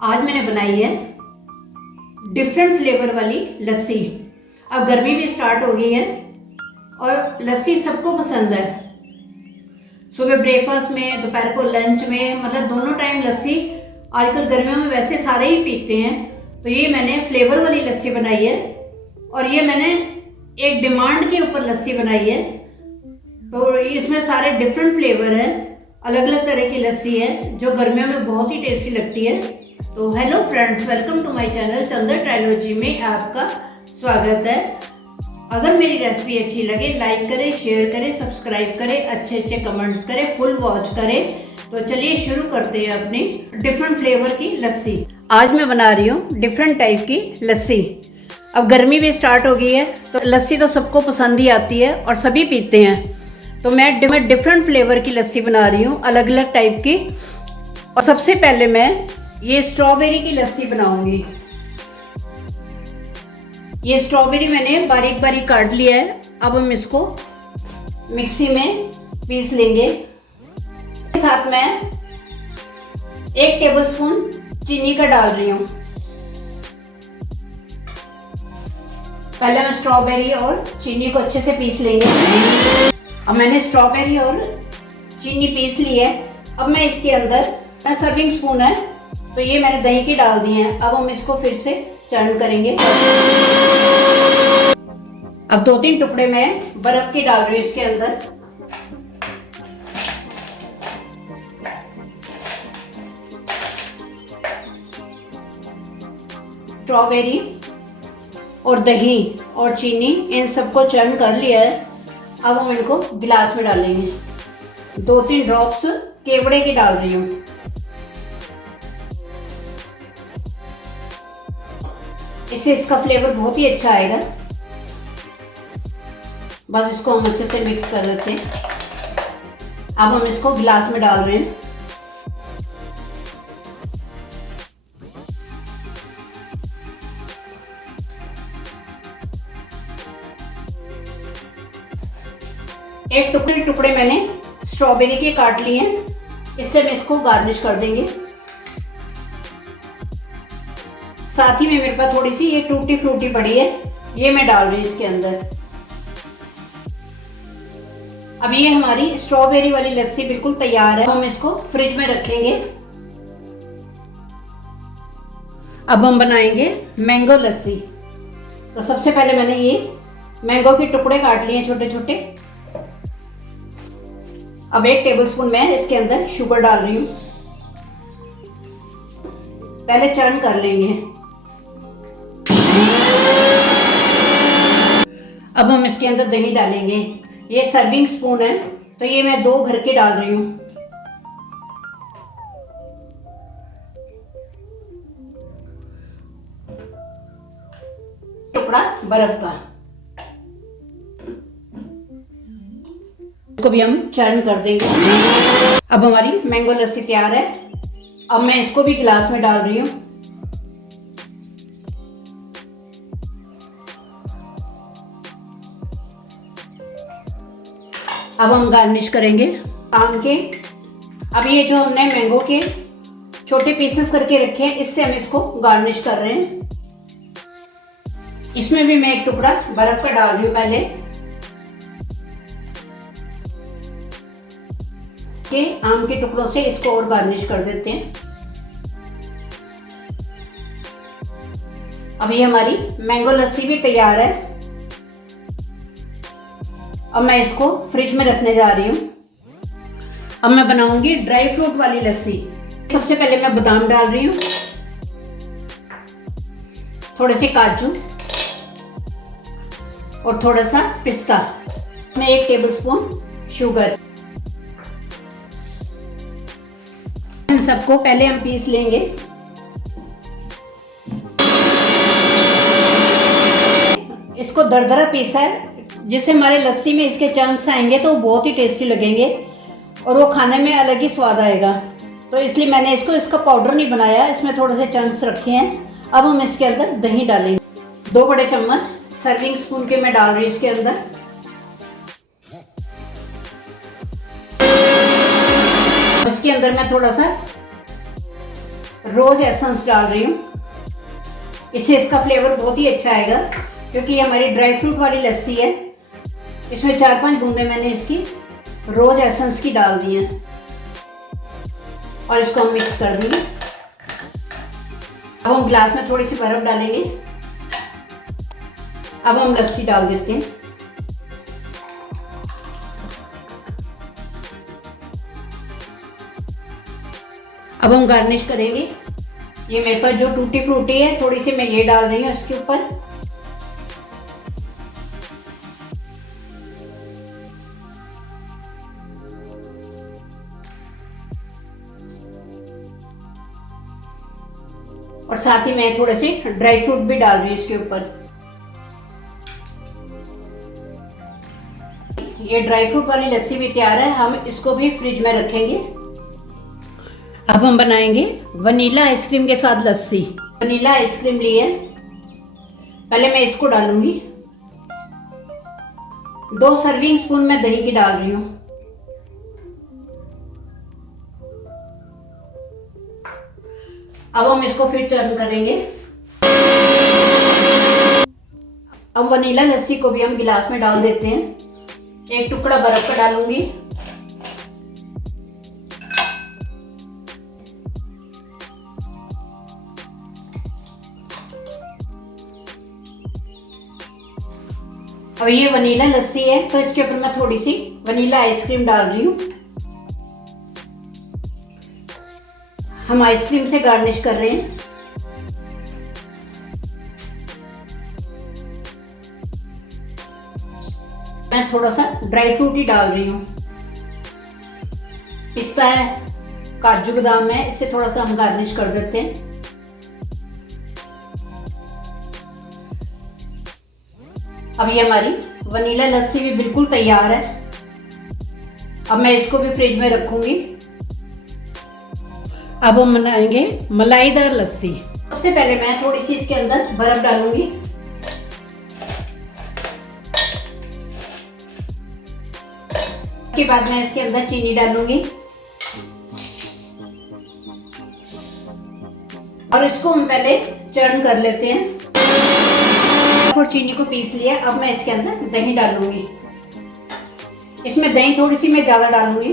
आज मैंने बनाई है डिफरेंट फ्लेवर वाली लस्सी। अब गर्मी भी स्टार्ट हो गई है और लस्सी सबको पसंद है। सुबह ब्रेकफास्ट में, दोपहर को लंच में, मतलब दोनों टाइम लस्सी आजकल गर्मियों में वैसे सारे ही पीते हैं। तो ये मैंने फ्लेवर वाली लस्सी बनाई है और ये मैंने एक डिमांड के ऊपर लस्सी बनाई है। तो इसमें सारे डिफरेंट फ्लेवर है, अलग अलग तरह की लस्सी है जो गर्मियों में बहुत ही टेस्टी लगती है। तो hello friends, welcome to my channel Chandar trilogy में आपका स्वागत है। अगर मेरी रेसिपी अच्छी लगे लाइक करें, शेयर करें, सब्सक्राइब करें, अच्छे अच्छे कमेंट्स करें, फुल वॉच करें। तो चलिए शुरू करते हैं अपनी डिफरेंट फ्लेवर की लस्सी। आज मैं बना रही हूँ डिफरेंट टाइप की लस्सी। अब गर्मी भी स्टार्ट हो गई है तो लस्सी तो सबको पसंद ही आती है और सभी पीते हैं। तो मैं डिफरेंट फ्लेवर की लस्सी बना रही हूँ, अलग अलग टाइप की। और सबसे पहले मैं ये स्ट्रॉबेरी की लस्सी बनाऊंगी। ये स्ट्रॉबेरी मैंने बारीक बारीक काट लिया है। अब हम इसको मिक्सी में पीस लेंगे। इसके साथ मैं 1 टेबलस्पून चीनी का डाल रही हूँ। पहले मैं स्ट्रॉबेरी और चीनी को अच्छे से पीस लेंगे। अब मैंने स्ट्रॉबेरी और चीनी पीस ली है। अब मैं इसके अंदर सर्विंग स्पून है तो ये मैंने दही की डाल दी है। अब हम इसको फिर से चर्न करेंगे। अब 2-3 टुकड़े में बर्फ की डाल रही हूँ इसके अंदर। स्ट्रॉबेरी और दही और चीनी इन सबको चर्न कर लिया है। अब हम इनको गिलास में डालेंगे। 2-3 ड्रॉप्स केवड़े की डाल रही हूँ। इससे इसका फ्लेवर बहुत ही अच्छा आएगा। बस इसको हम अच्छे से मिक्स कर लेते हैं। अब हम इसको गिलास में डाल रहे हैं। एक टुकड़े मैंने स्ट्रॉबेरी के काट लिए हैं। इससे हम इसको गार्निश कर देंगे। साथ ही में मेरे पास थोड़ी सी ये टूटी फ्रूटी पड़ी है, ये मैं डाल रही हूँ इसके अंदर। अब ये हमारी स्ट्रॉबेरी वाली लस्सी बिल्कुल तैयार है। हम इसको फ्रिज में रखेंगे। अब हम बनाएंगे मैंगो लस्सी। तो सबसे पहले मैंने ये मैंगो के टुकड़े काट लिए छोटे छोटे। अब 1 टेबलस्पून मैं इसके अंदर शुगर डाल रही हूँ। पहले चर्न कर लेंगे। अब हम इसके अंदर दही डालेंगे। ये सर्विंग स्पून है तो ये मैं 2 भर के डाल रही हूँ। टुकड़ा बर्फ का, इसको भी हम चर्न कर देंगे। अब हमारी मैंगो लस्सी तैयार है। अब मैं इसको भी गिलास में डाल रही हूँ। अब हम गार्निश करेंगे आम के। अब ये जो हमने मैंगो के छोटे पीसेस करके रखे हैं, इससे हम इसको गार्निश कर रहे हैं। इसमें भी मैं 1 टुकड़ा बर्फ का डाल रही हूँ पहले। के आम के टुकड़ों से इसको और गार्निश कर देते हैं। अब ये हमारी मैंगो लस्सी भी तैयार है। अब मैं इसको फ्रिज में रखने जा रही हूँ। अब मैं बनाऊंगी ड्राई फ्रूट वाली लस्सी। सबसे पहले मैं बादाम डाल रही हूँ, थोड़े से काजू और थोड़ा सा पिस्ता। मैं 1 टेबलस्पून शुगर। इन सबको पहले हम पीस लेंगे। इसको दरदरा पीसा है जिससे हमारे लस्सी में इसके चंक्स आएंगे तो बहुत ही टेस्टी लगेंगे और वो खाने में अलग ही स्वाद आएगा। तो इसलिए मैंने इसका पाउडर नहीं बनाया, इसमें थोड़े से चंक्स रखे हैं। अब हम इसके अंदर दही डालेंगे। 2 बड़े चम्मच सर्विंग स्पून के मैं डाल रही हूँ इसके अंदर। इसके अंदर मैं थोड़ा सा रोज एसेंस डाल रही हूँ। इससे इसका फ्लेवर बहुत ही अच्छा आएगा, क्योंकि ये हमारी ड्राई फ्रूट वाली लस्सी है। इसमें 4-5 बूंदे मैंने इसकी रोज एसेंस की डाल दी है और इसको हम मिक्स कर देंगे। अब हम ग्लास में थोड़ी सी बर्फ डालेंगे। अब हम लस्सी डाल देते हैं। अब हम गार्निश करेंगे। ये मेरे पास जो टूटी फ्रूटी है, थोड़ी सी मैं ये डाल रही हूँ इसके ऊपर। और साथ ही मैं थोड़े से ड्राई फ्रूट भी डाल रही हूँ इसके ऊपर। ये ड्राई फ्रूट वाली लस्सी भी तैयार है। हम इसको भी फ्रिज में रखेंगे। अब हम बनाएंगे वनीला आइसक्रीम के साथ लस्सी। वनीला आइसक्रीम ली है, पहले मैं इसको डालूंगी। 2 सर्विंग स्पून मैं दही की डाल रही हूँ। अब हम इसको फिर चर्न करेंगे। अब वनीला लस्सी को भी हम गिलास में डाल देते हैं। 1 टुकड़ा बर्फ का डालूंगी। अब ये वनीला लस्सी है, तो इसके ऊपर मैं थोड़ी सी वनीला आइसक्रीम डाल रही हूँ। हम आइसक्रीम से गार्निश कर रहे हैं। मैं थोड़ा सा ड्राई फ्रूट ही डाल रही हूँ। पिस्ता है, काजू बादाम है, इससे थोड़ा सा हम गार्निश कर देते हैं। अब ये हमारी वनीला लस्सी भी बिल्कुल तैयार है। अब मैं इसको भी फ्रिज में रखूंगी। अब हम बनाएंगे मलाईदार लस्सी। सबसे पहले मैं थोड़ी सी इसके अंदर बर्फ डालूंगी। उसके बाद मैं इसके अंदर चीनी डालूंगी और इसको हम पहले चर्न कर लेते हैं। और चीनी को पीस लिया। अब मैं इसके अंदर दही डालूंगी। इसमें दही थोड़ी सी मैं ज्यादा डालूंगी।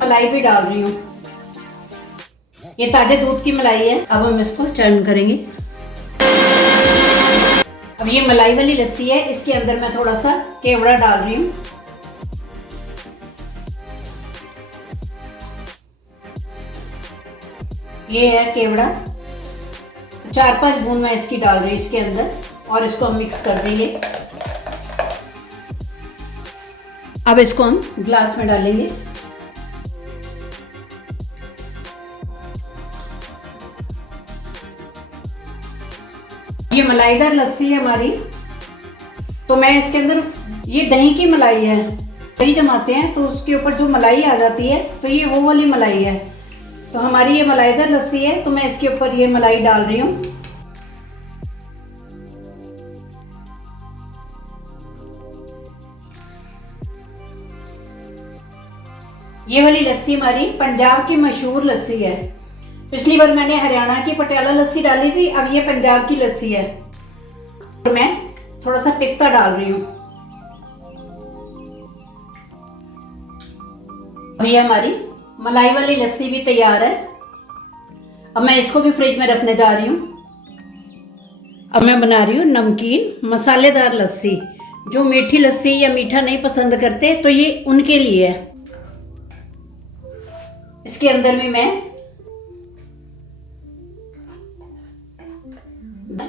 मलाई भी डाल रही हूँ। ये ताजे दूध की मलाई है। अब हम इसको चर्न करेंगे। अब ये मलाई वाली लस्सी है, इसके अंदर मैं थोड़ा सा केवड़ा डाल रही हूँ। ये है केवड़ा। 4-5 बूंद मैं इसकी डाल रही हूँ इसके अंदर और इसको हम मिक्स कर देंगे। अब इसको हम ग्लास में डालेंगे। ये मलाईदार लस्सी है हमारी, तो मैं इसके अंदर, ये दही की मलाई है। दही जमाते हैं तो उसके ऊपर जो मलाई आ जाती है, तो ये वो वाली मलाई है। तो हमारी ये मलाईदार लस्सी है, तो मैं इसके ऊपर ये मलाई डाल रही हूँ। ये वाली लस्सी हमारी पंजाब की मशहूर लस्सी है। पिछली बार मैंने हरियाणा की पटियाला लस्सी डाली थी, अब ये पंजाब की लस्सी है। तो मैं थोड़ा सा पिस्ता डाल रही हूँ। अब ये हमारी मलाई वाली लस्सी भी तैयार है। अब मैं इसको भी फ्रिज में रखने जा रही हूँ। अब मैं बना रही हूँ नमकीन मसालेदार लस्सी। जो मीठी लस्सी या मीठा नहीं पसंद करते, तो ये उनके लिए है। इसके अंदर भी मैं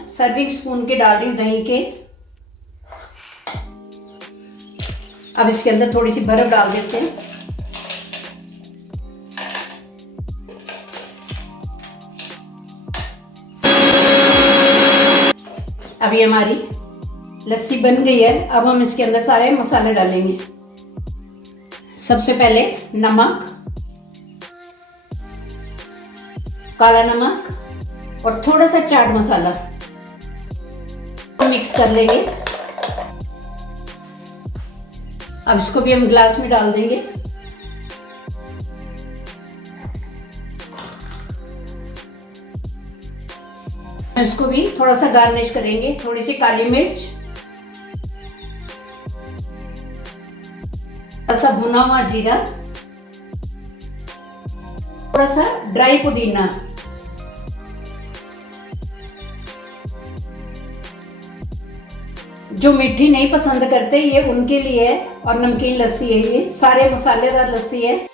सर्विंग स्पून के डाल रही हूँ दही के। अब इसके अंदर थोड़ी सी बर्फ डाल देते हैं। अब ये हमारी लस्सी बन गई है। अब हम इसके अंदर सारे मसाले डालेंगे। सबसे पहले नमक, काला नमक और थोड़ा सा चाट मसाला मिक्स कर लेंगे। अब इसको भी हम ग्लास में डाल देंगे। इसको भी थोड़ा सा गार्निश करेंगे, थोड़ी सी काली मिर्च, थोड़ा सा भुना हुआ जीरा, थोड़ा सा ड्राई पुदीना, जो मीठी नहीं पसंद करते ये उनके लिए है, और नमकीन लस्सी है, ये सारे मसालेदार लस्सी है।